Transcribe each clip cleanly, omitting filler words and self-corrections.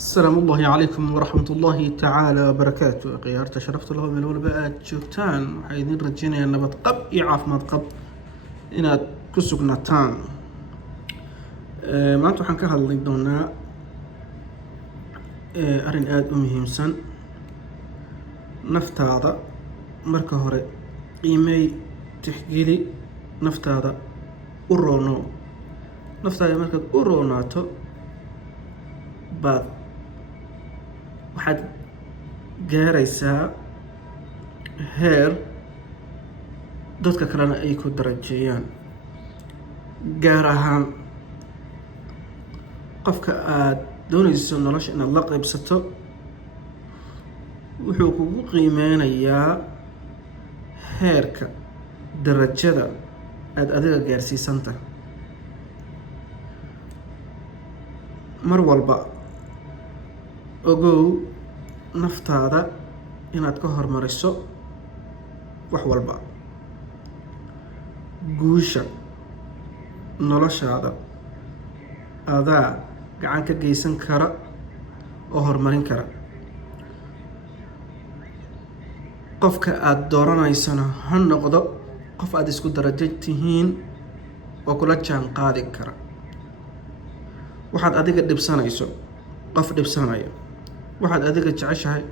السلام الله عليكم ورحمة الله تعالى وبركاته. قيارة شرفت الله من والباء جوتان وحيدين رجينا نبات قب إعاف ماد قب إن كسوق نتان ما أنتو حنكها اللي دونا أرين آد مهمسن نفت هذا مركه هوري قيمي تحقيلي نفت هذا أورونو نفت هذا مركز أوروناتو بعد waxaad gaaraysaa heer dadka kalena ay ku darajeeyaan, gaar ahaan qofka aad doonayso nolosha inaad la qaybsato wuxuu kugu qiimeynayaa heerka darajada aad adiga gaarsiisanta. mar walba ogow naftaada inaad ka hormariso wax walba. guusha noloshaada adaa gacan ka geysan kara oo horumarin kara. qofka aad dooranaysana ha noqdo qof aad isku darajo tihiin oo kula jaan qaadi kara. waxaad adiga dhibsanayso qof dhibsanayo, waxaad adiga jeceshahay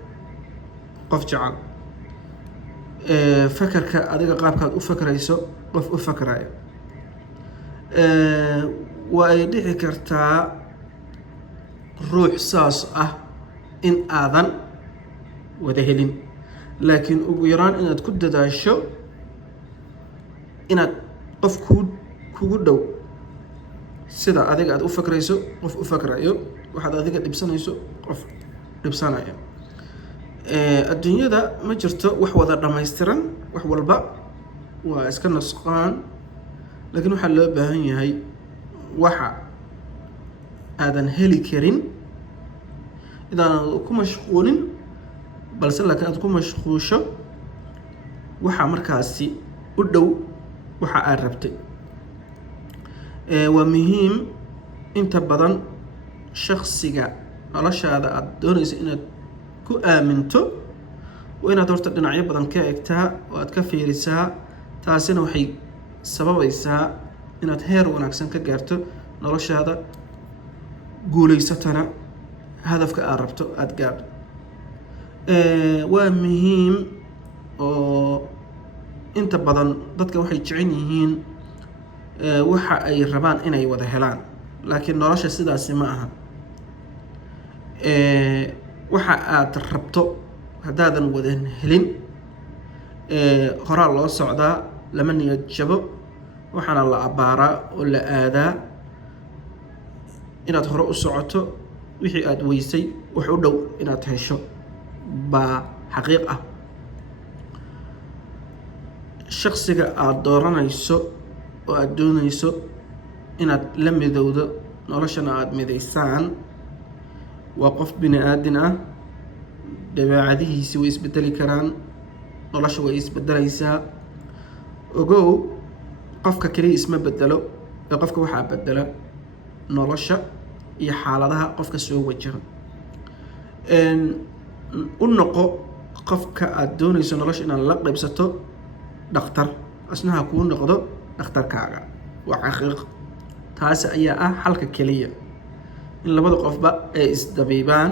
qof jecel, fakarka adiga qaabkaad u fakrayso qof u fakrayo. waa ay dhici kartaa ruux saas ah in aadan wada helin, laakiin ugu yaraan inaad ku dadaasho inaad qof kugu dhow sida adiga aad u fakrayso qof u fakrayo, waxaad adiga dhibsanayso qof dhibsanaya. adduunyada ma jirto wax wada dhammaystiran, wax walba waa iska nusqaan, laakiin waxaa loo baahan yahay waxa aadan heli karin idaan ku mashquulin, balse laakiin aad ku mashquusho waxa markaasi u dhow waxa aad rabtay. waa muhiim inta badan shakhsiga noloshaada aad doonayso inaad ku aaminto waa inaad horta dhinacyo badan ka eegtaa oo aad ka fiirisaa. taasina waxay sababaysaa inaad heer wanaagsan ka gaarto noloshaada, guulaysatana hadafka aad rabto aad gaadho. waa muhiim oo inta badan dadka waxay jecel yihiin waxa ay rabaan inay wada helaan, laakiin nolosha sidaasi ma aha. waxa aad rabto haddaadan wadan helin horaa loo socdaa, lama niyad jabo, waxaana la abbaaraa oo la aadaa inaad hore u socoto. wixii aad weysay wax u dhow inaad hesho baa xaqiiq ah. shakhsiga aad dooranayso oo aad doonayso inaad la midowdo noloshana aad midaysaan waa qof bini aadin ah. dabeecadihiisi way isbedeli karaan, nolosha way isbedelaysaa. ogow qofka kaliya isma bedelo ee qofka waxaa bedela nolosha iyo xaaladaha qofka soo wajaha. u noqo qofka aad doonayso nolosha inaad la qaybsato dhakhtar, asnaha kuu noqdo dhakhtarkaaga. waa xaqiiq, taasi ayaa ah xalka keliya in labada qofba ay isdabiibaan,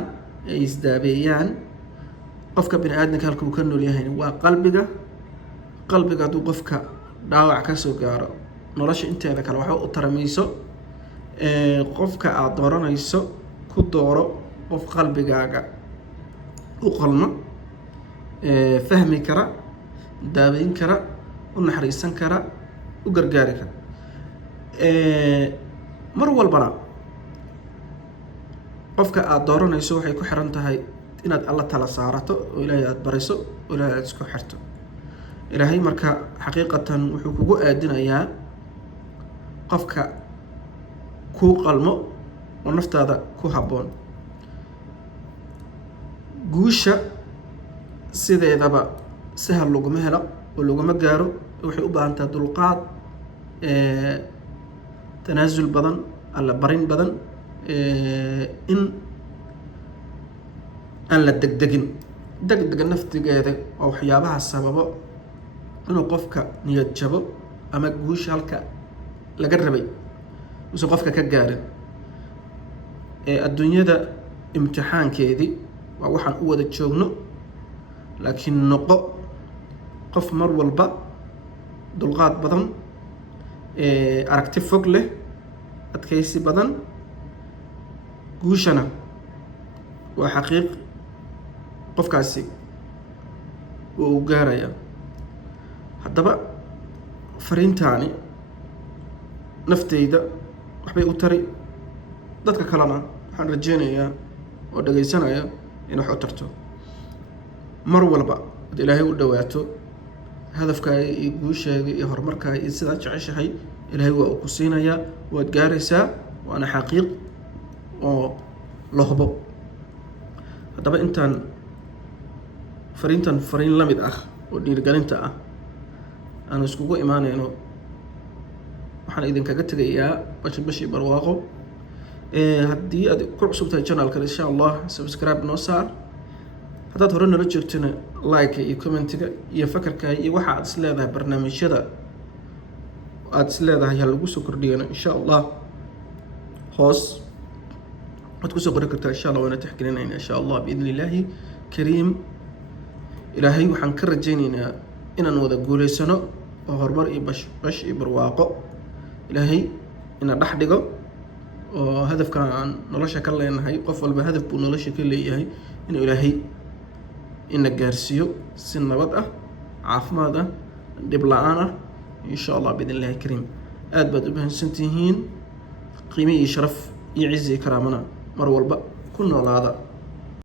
ay isdaabeeyaan. qofka bini aadamka halka uu ka nool yahay waa qalbiga. qalbiga hadduu qofka dhaawac ka soo gaaro nolosha inteeda kale waxba u taramayso. qofka aad dooranayso ku dooro qof qalbigaaga u qalmo, fahmi kara, daaweyn kara, u naxariisan kara, u gargaari kara. mar walbana qofka aad dooranayso waxay ku xiran tahay inaad alla tala saarato oo ilaahay aad bariso oo ilaahay aad isku xirto. ilaahay marka xaqiiqatan wuxuu kugu aadinayaa qofka kuu qalmo oo naftaada ku habboon. guusha sideedaba sahal laguma helo oo laguma gaaro, waxay u baahan tahay dulqaad, tanaasul badan, alla barin badan, in aan la degdegin. Degdega naftigeeda waa waxyaabaha sababo inuu qofka niyad jabo ama guusha halka laga rabay uusan qofka ka gaarin. Adduunyada imtixaankeedii waa waxaan u wada joogno, laakiin noqo qof mar walba dulqaad badan, aragti fog leh, adkaysi badan. guushana waa xaqiiq qofkaasi uu gaaraya. haddaba fariintaani nafteyda waxbay u tari, dadka kalena waxaan rajeynayaa oo dhagaysanaya in wax u tarto. mar walba ad ilaahay u dhawaato hadafkaaga iyo guushaaga iyo horumarkaaga iyo sidaad jeceshahay, ilaahay waa uu ku siinayaa, waad gaaraysaa, waana xaqiiq oo la hubo. haddaba intaan fariin la mid ah oo dhiirigelinta ah aan iskugu imaanayno, waxaan idinkaga tegayaa bashii barwaaqo. haddii aad ku cusub tahay channelkan, insha allah subscribe noo saar. haddaad hore nala joogtana like iyo commentiga iyo fakarkaaga iyo waxa aad is leedahay barnaamijyada aad is leedahay ha lagu soo kordhiyana, insha allah hoos waad kusoo qori kartaa. insha allah waana tixgelinayna insha allah biidni illaahi kariim. ilaahay waxaan ka rajaynaynaa inaan wada guulaysano oo horumar iyo bash iyo barwaaqo ilaahay ina dhex dhigo, oo hadafkan aan nolosha ka leenahay, qof walba hadaf buu nolosha ka leeyahay, inuu ilaahay ina gaarsiiyo si nabad ah, caafimaad ah, dhib la-aan ah, insha allah biidni illaahi kariim. aad baad u mahadsantihiin. qiime iyo sharaf iyo cizi iyo karaamana mar walba ku noolaada.